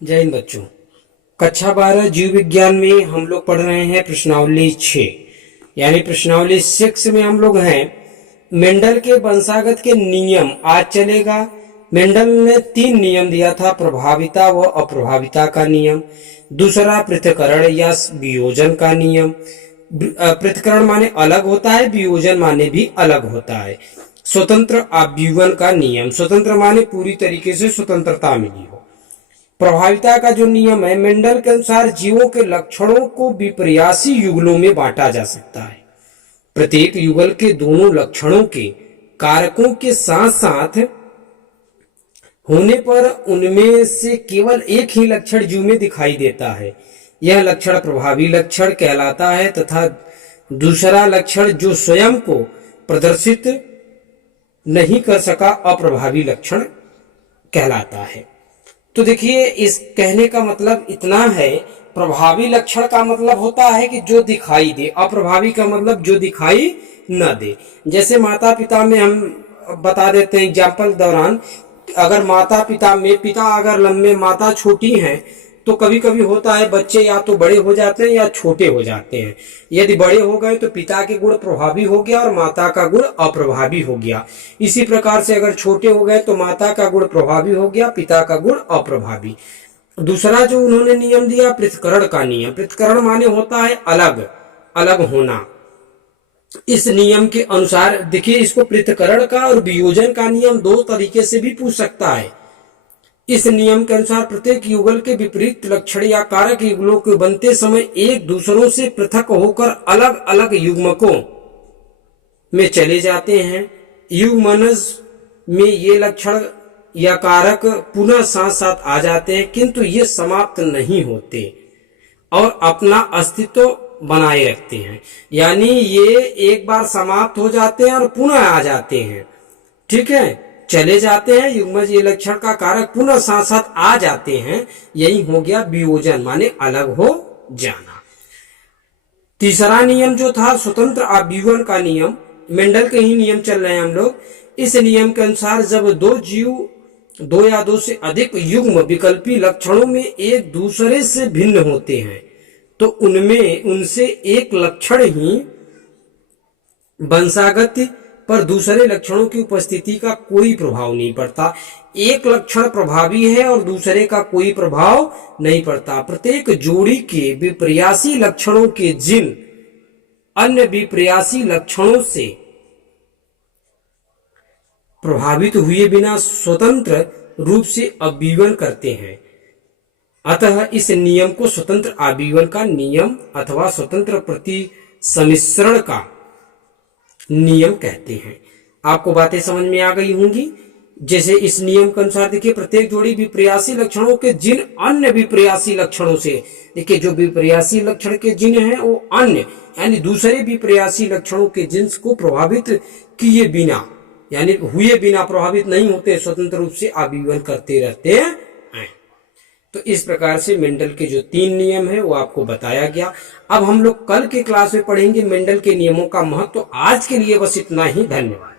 जय हिंद बच्चों। कक्षा 12 जीव विज्ञान में हम लोग पढ़ रहे हैं प्रश्नावली 6, यानी प्रश्नावली 6 में हम लोग हैं मेंडल के वंशागत के नियम। आज चलेगा। मेंडल ने 3 नियम दिया था, प्रभाविता व अप्रभाविता का नियम, दूसरा पृथक्करण या वियोजन का नियम। पृथक्करण माने अलग होता है, वियोजन माने भी अलग होता है। स्वतंत्र आव्यूहन का नियम, स्वतंत्र माने पूरी तरीके से स्वतंत्रता मिली हो। प्रभाविता का जो नियम है, मेंडल के अनुसार जीवों के लक्षणों को विपर्यासी युगलों में बांटा जा सकता है। प्रत्येक युगल के दोनों लक्षणों के कारकों के साथ साथ होने पर उनमें से केवल एक ही लक्षण जीव में दिखाई देता है। यह लक्षण प्रभावी लक्षण कहलाता है तथा दूसरा लक्षण जो स्वयं को प्रदर्शित नहीं कर सका अप्रभावी लक्षण कहलाता है। तो देखिए, इस कहने का मतलब इतना है, प्रभावी लक्षण का मतलब होता है कि जो दिखाई दे, अप्रभावी का मतलब जो दिखाई न दे। जैसे माता पिता में हम बता देते हैं एग्जाम्पल दौरान, अगर माता पिता में पिता अगर लंबे, माता छोटी हैं, तो कभी कभी होता है बच्चे या तो बड़े हो जाते हैं या छोटे हो जाते हैं। यदि बड़े हो गए तो पिता के गुण प्रभावी हो गया और माता का गुण अप्रभावी हो गया। इसी प्रकार से अगर छोटे हो गए तो माता का गुण प्रभावी हो गया, पिता का गुण अप्रभावी। दूसरा जो उन्होंने नियम दिया, पृथक्करण का नियम। पृथक्करण माने होता है अलग अलग होना। इस नियम के अनुसार देखिए, इसको पृथक्करण का और वियोजन का नियम 2 तरीके से भी पूछ सकता है। इस नियम के अनुसार प्रत्येक युगल के विपरीत लक्षण या कारक युगलों के बनते समय एक दूसरों से पृथक होकर अलग अलग युग्मकों में चले जाते हैं। युग्मनज में ये लक्षण या कारक पुनः साथ साथ आ जाते हैं, किंतु ये समाप्त नहीं होते और अपना अस्तित्व बनाए रखते हैं। यानी ये एक बार समाप्त हो जाते हैं और पुनः आ जाते हैं। ठीक है, चले जाते हैं युग्मज, ये लक्षण का कारक पुनः साथ साथ आ जाते हैं। यही हो गया वियोजन, माने अलग हो जाना। तीसरा नियम जो था स्वतंत्र आव्यूहन का नियम, मेंडल के ही नियम चल रहे हैं हम लोग। इस नियम के अनुसार जब 2 जीव 2 या 2 से अधिक युग्म विकल्पी लक्षणों में एक दूसरे से भिन्न होते हैं तो उनमें उनसे एक लक्षण ही वंशागत पर दूसरे लक्षणों की उपस्थिति का कोई प्रभाव नहीं पड़ता। एक लक्षण प्रभावी है और दूसरे का कोई प्रभाव नहीं पड़ता। प्रत्येक जोड़ी के विपर्यासी लक्षणों के जिन अन्य विपर्यासी लक्षणों से प्रभावित हुए बिना स्वतंत्र रूप से आव्यूहन करते हैं। अतः इस नियम को स्वतंत्र आव्यूहन का नियम अथवा स्वतंत्र प्रतिसम्मिश्रण का नियम कहते हैं। आपको बातें समझ में आ गई होंगी। जैसे इस नियम के अनुसार देखिए, प्रत्येक जोड़ी विपर्यासी लक्षणों के जिन अन्य विपर्यासी लक्षणों से, देखिए जो विपर्यासी लक्षण के जिन हैं वो अन्य यानी दूसरे विपर्यासी लक्षणों के जिन्स को प्रभावित किए बिना, यानी हुए बिना प्रभावित नहीं होते, स्वतंत्र रूप से आव्यूहन करते रहते हैं। तो इस प्रकार से मेंडल के जो 3 नियम है वो आपको बताया गया। अब हम लोग कल के क्लास में पढ़ेंगे मेंडल के नियमों का महत्व। तो आज के लिए बस इतना ही। धन्यवाद।